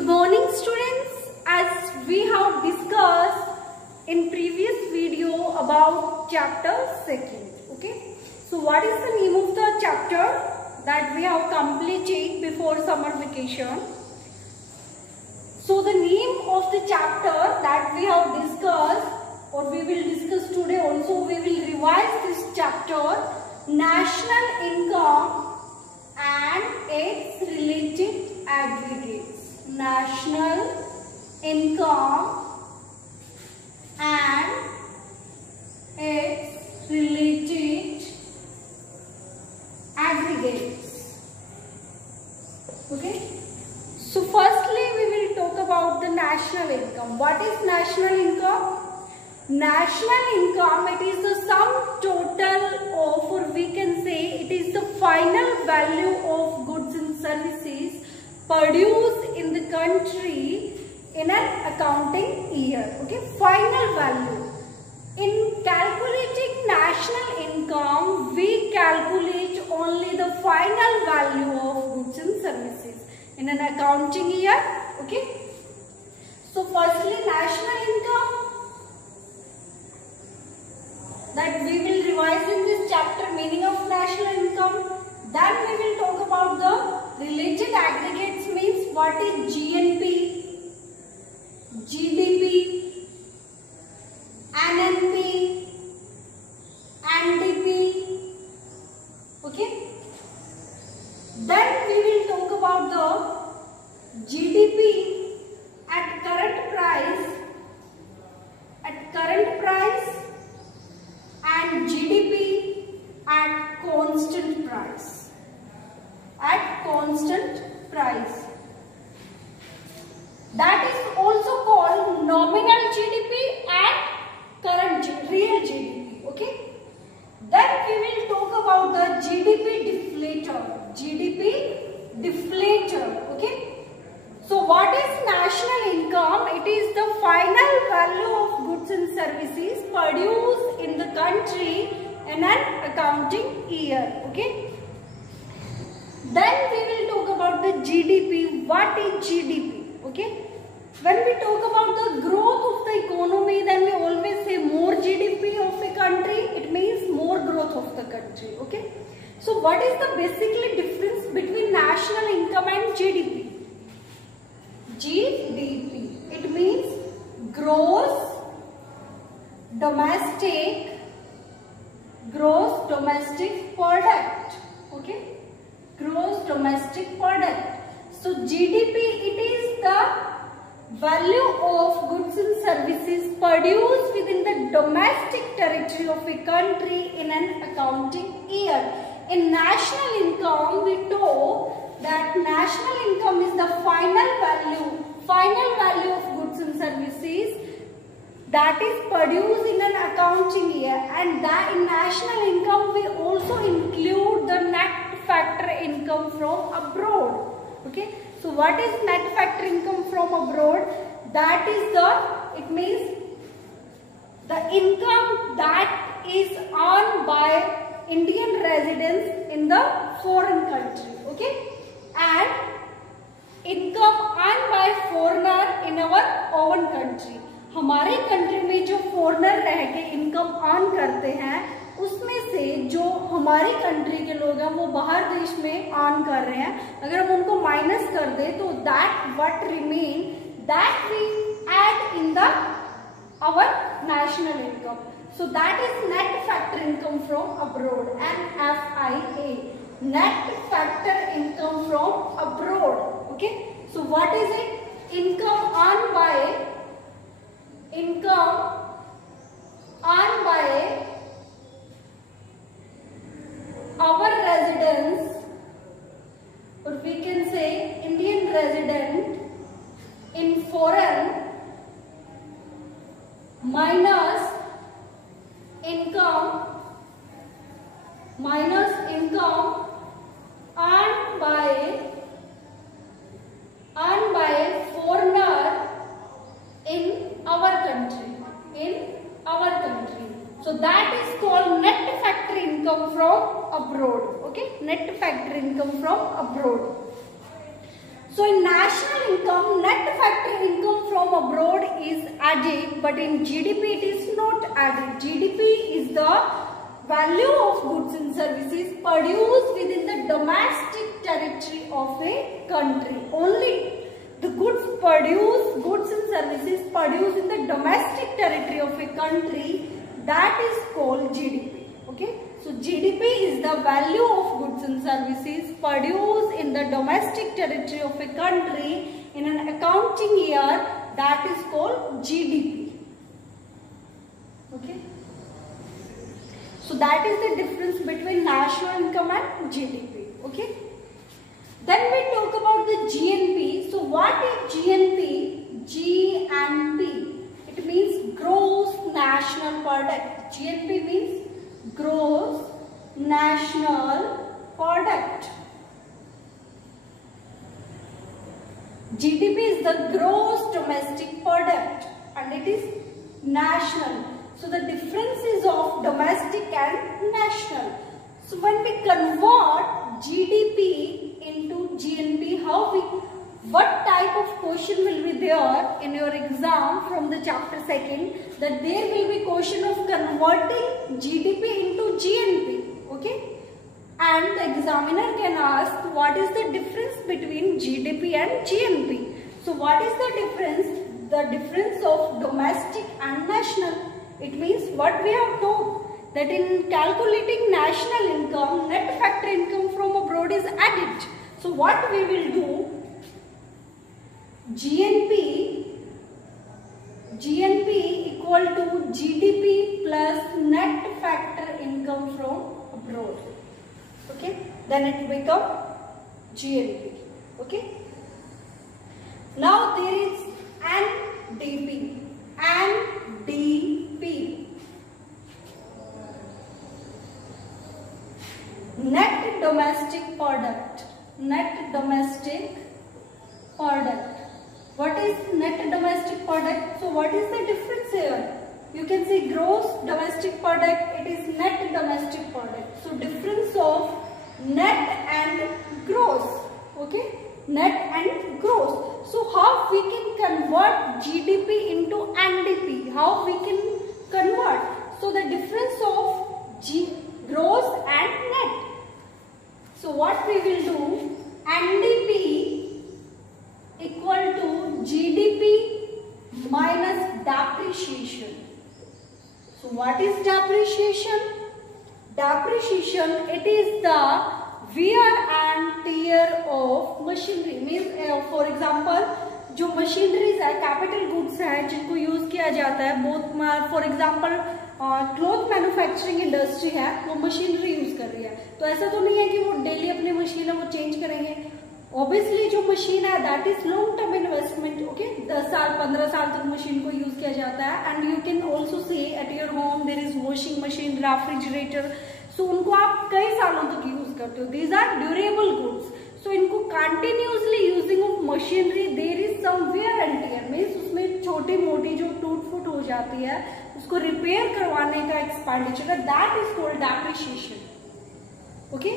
Good morning students. As we have discussed in previous video about chapter 2. Okay. So what is the name of the chapter that we have completed before summer vacation? So the name of the chapter that we have discussed or we will discuss today also, we will revise this chapter, national income and its related aggregates. National income and its related aggregates. Okay. So firstly we will talk about the national income. What is national income? National income, it is the sum total of, or we can say it is the final value of goods and services produced in the country in an accounting year. Okay, final value. In calculating national income, we calculate only the final value of goods and services in an accounting year. Okay. So firstly, national income, that we will revise in this chapter, meaning of national income. Then we will talk about the related aggregates, means what is GNP, GDP, NNP, NDP. Okay. Then we will talk about the GDP at current price, and GDP at constant price. At constant price. That is also called nominal GDP and current real GDP. Okay. Then we will talk about the GDP deflator. GDP deflator. Okay. So what is national income? It is the final value of goods and services produced in the country in an accounting year. Okay. Then we will talk about the GDP. What is GDP? Okay. When we talk about the growth of the economy, then we always say more GDP of a country, it means more growth of the country. Okay. So what is the basically difference between national income and GDP? GDP, it means gross domestic product. Okay, gross domestic product. So GDP, it is the value of goods and services produced within the domestic territory of a country in an accounting year. In national income, we know that national income is the final value of goods and services that is produced in an accounting year, and that in national income we also include the net factor income from abroad. Okay, so what is net factor income from abroad? That is it means the income that is earned by Indian residents in the foreign country. Okay, and income earned by foreigner in our own country. हमारे country में जो foreigner रह के income earn करते हैं, उसमें से जो हमारी कंट्री के लोग हैं वो बाहर देश में अर्न कर रहे हैं, अगर हम उनको माइनस कर दे तो that what remain that we add in the our national income. So that is net factor income from abroad, NFIA, net factor income from abroad. Okay, so what is it? Income earned by our residents, or we can say Indian resident in foreign minus income earned by a foreigner in our country. So that is called net factor income from abroad. Okay, net factor income from abroad. So in national income, net factor income from abroad is added, but in GDP it is not added. GDP is the value of goods and services produced within the domestic territory of a country. Only the goods and services produced in the domestic territory of a country, that is called GDP. Okay. So GDP is the value of goods and services produced in the domestic territory of a country in an accounting year, that is called GDP. Okay. So that is the difference between national income and GDP. Okay. Then we talk about the GNP. So what is GNP? GNP. It means gross national product. GNP means gross national product. GDP is the gross domestic product and it is national. So the difference is of domestic and national. So when we convert GDP into GNP, what type of question will be there in your exam from the chapter 2nd, that there will be question of converting GDP into GNP, okay? And the examiner can ask what is the difference between GDP and GNP. So what is the difference? The difference of domestic and national. It means what we have taught, that in calculating national income, net factor income from abroad is added. So what we will do, GNP equal to GDP plus net factor income from abroad. Okay, then it will become GNP. Okay. Now there is NDP. NDP. Net domestic product. Net domestic product. What is net domestic product? So what is the difference here? You can see gross domestic product, it is net domestic product. So difference of net and gross. Okay, net and gross. So how we can convert GDP into NDP? How we can convert? So the difference of gross and net. So what we will do, NDP equal to GDP minus depreciation. So what is depreciation? Depreciation, it is the wear and tear of machinery. Means for example, जो machineries है, capital goods हैं जिनको use किया जाता है, बहुत for example cloth manufacturing industry है, वो मशीनरी यूज कर रही है, तो ऐसा तो नहीं है कि वो डेली अपनी मशीन है वो चेंज करेंगे. ऑब्वियसली जो मशीन है that is long term investment. Okay, 10 साल 15 साल तक मशीन को यूज किया जाता है. And you can also see at your home there is washing machine, refrigerator. So उनको आप कई सालों तक यूज करते हो. These are durable goods. So इनको continuously using of machinery there is some wear and tear. Means उसमें छोटी मोटी जो टूट फूट हो जाती है उसको रिपेयर करवाने का एक्सपेंडिचर है, that is called depreciation. Okay,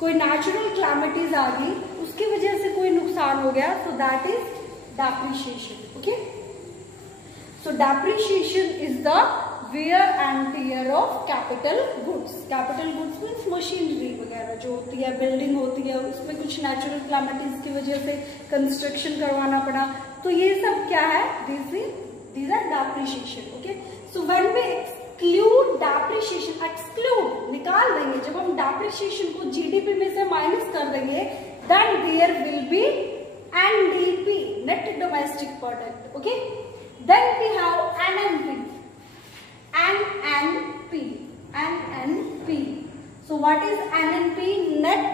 कोई नेचुरल क्लैमिटीज आ गई, उसकी वजह से कोई नुकसान हो गया, so that is depreciation. Okay, so depreciation is the wear and tear of capital goods. Capital goods means machinery वगैरह जो होती है, बिल्डिंग होती है, उसमें कुछ नेचुरल क्लाइमेटीज की वजह से कंस्ट्रक्शन करवाना पड़ा, तो ये सब क्या है, these are depreciation. Okay, so when we exclude depreciation, exclude निकाल देंगे, जब हम डेप्रिसिएशन को जीडीपी में से माइनस कर देंगे, then there will be NDP, net domestic product. Okay, then we have NNP. NNP. So what is NNP? Net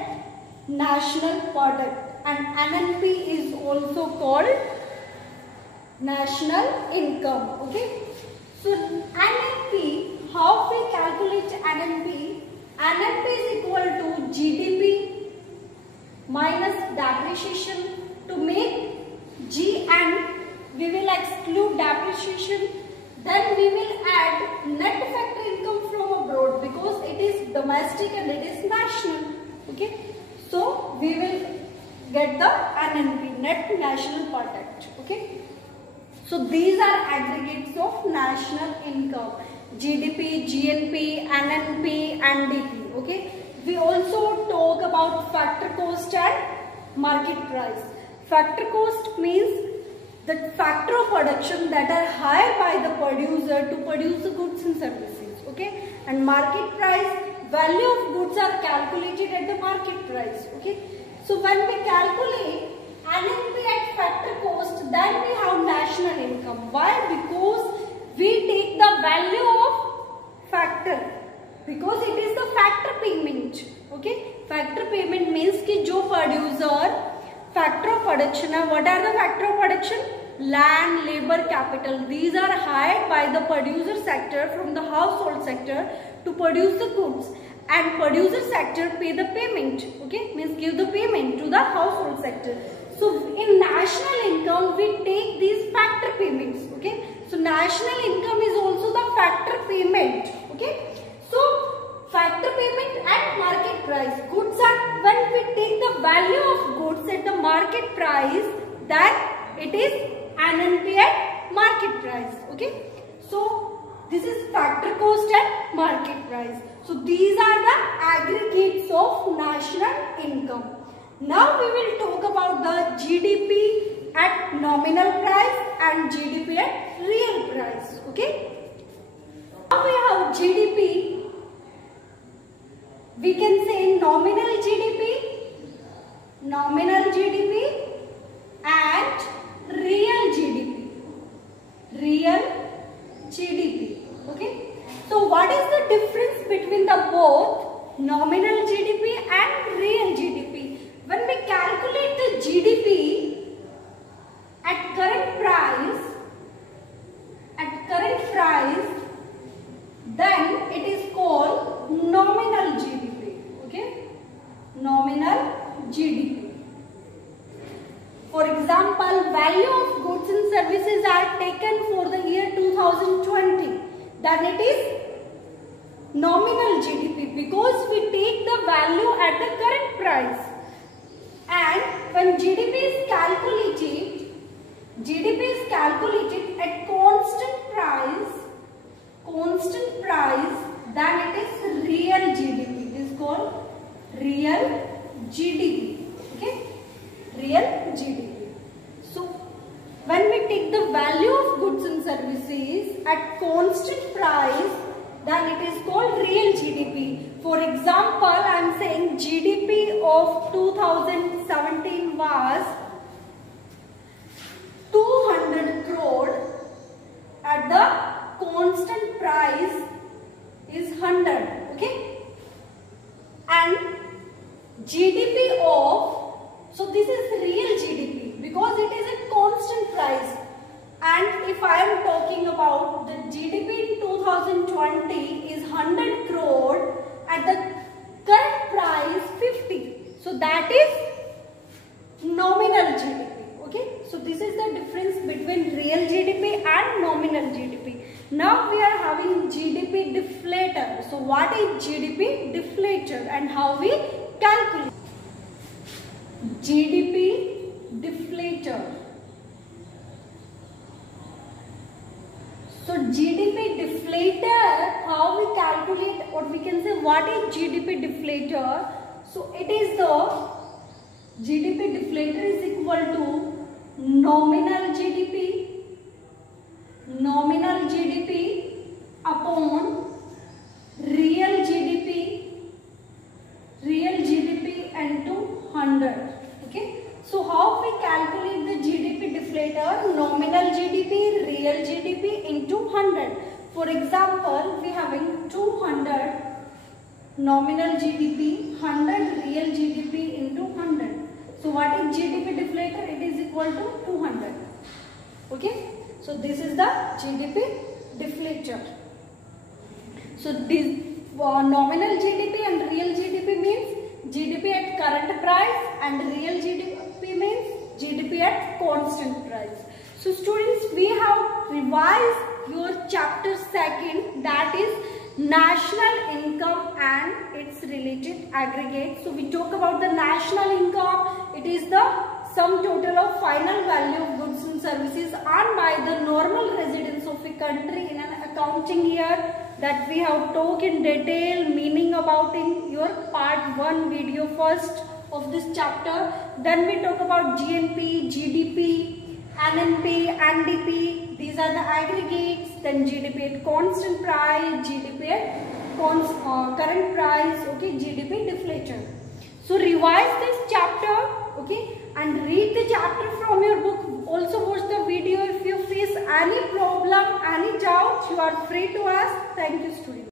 national product. And NNP is also called national income. Okay. So NNP, how we calculate NNP? NNP is equal to GDP minus depreciation. To make GN, we will exclude depreciation. Then we will add net factor income from abroad because it is domestic and it is national. Okay, so we will get the NNP, net national product. Okay. So these are aggregates of national income: GDP, GNP, NNP, and DP. Okay. We also talk about factor cost and market price. Factor cost means the factor of production that are hired by the producer to produce the goods and services. Okay. And market price, value of goods are calculated at the market price. Okay. So when we calculate NNP at factor cost, then we have national income. Why? Because we take the value of factor, because it is the factor payment. Okay. Factor payment means कि जो producer factor of production है, what are the factor of production? Land, labor, capital. These are hired by the producer sector from the household sector to produce the goods, and producer sector pay the payment. Okay, means give the payment to the household sector. So in national income we take these factor payments. Okay, so national income is also the factor payment. Okay, so factor payment at market price. Goods are, when we take the value of goods at the market price, then it is NNP at market price. Okay. So this is factor cost at market price. So these are the aggregates of national income. Now we will talk about the GDP at nominal price and GDP at real price. Okay. Now we have GDP. We can say nominal GDP and real GDP. Okay. So what is the difference between the both nominal GDP and real GDP? When we calculate the GDP at current price, then it is called nominal GDP. Okay, nominal GDP. For example, value of goods and services are taken for the year 2020. Then it is nominal GDP, because we take the value at the current price. And when GDP is calculated at constant price, then it is real GDP. It is called real GDP. Okay, real GDP. So when we take the value of goods and services at constant price, then it is called real GDP. For example, I am saying GDP of 2017 was 200 crore, at the constant price is 100. Okay, and GDP of, so this is real GDP because it is a constant price. And if I am talking about the GDP in 2020 is 100 crore, at the current price 50. So that is nominal GDP. Okay, so this is the difference between real GDP and nominal GDP. Now we are having GDP deflator. So what is GDP deflator and how we calculate? GDP deflator. So GDP deflator, how we calculate, or we can say what is GDP deflator? So it is the GDP deflator is equal to nominal GDP upon real GDP into 100. Okay. So how we calculate the GDP deflator? Nominal GDP, real GDP into 100. For example, we having 200 nominal GDP, 100 real GDP into 100. So what is GDP deflator? It is equal to 200. Okay. So this is the GDP deflator. So this nominal GDP and real GDP means GDP at current price, and real GDP means GDP at constant price. So students, we have revised your chapter 2, that is national income and its related aggregates. So we talk about the national income, it is the sum total of final value of goods and services earned by the normal residents of a country in an accounting year, that we have talked in detail meaning about in your part 1 video first of this chapter. Then we talk about GNP, GDP, NNP, NDP. These are the aggregates. Then GDP at constant price, GDP at current price, okay, GDP deflation. So revise this chapter, okay, and read the chapter from your book. Also watch the video. If you face any problem, any doubt, you are free to ask. Thank you, students.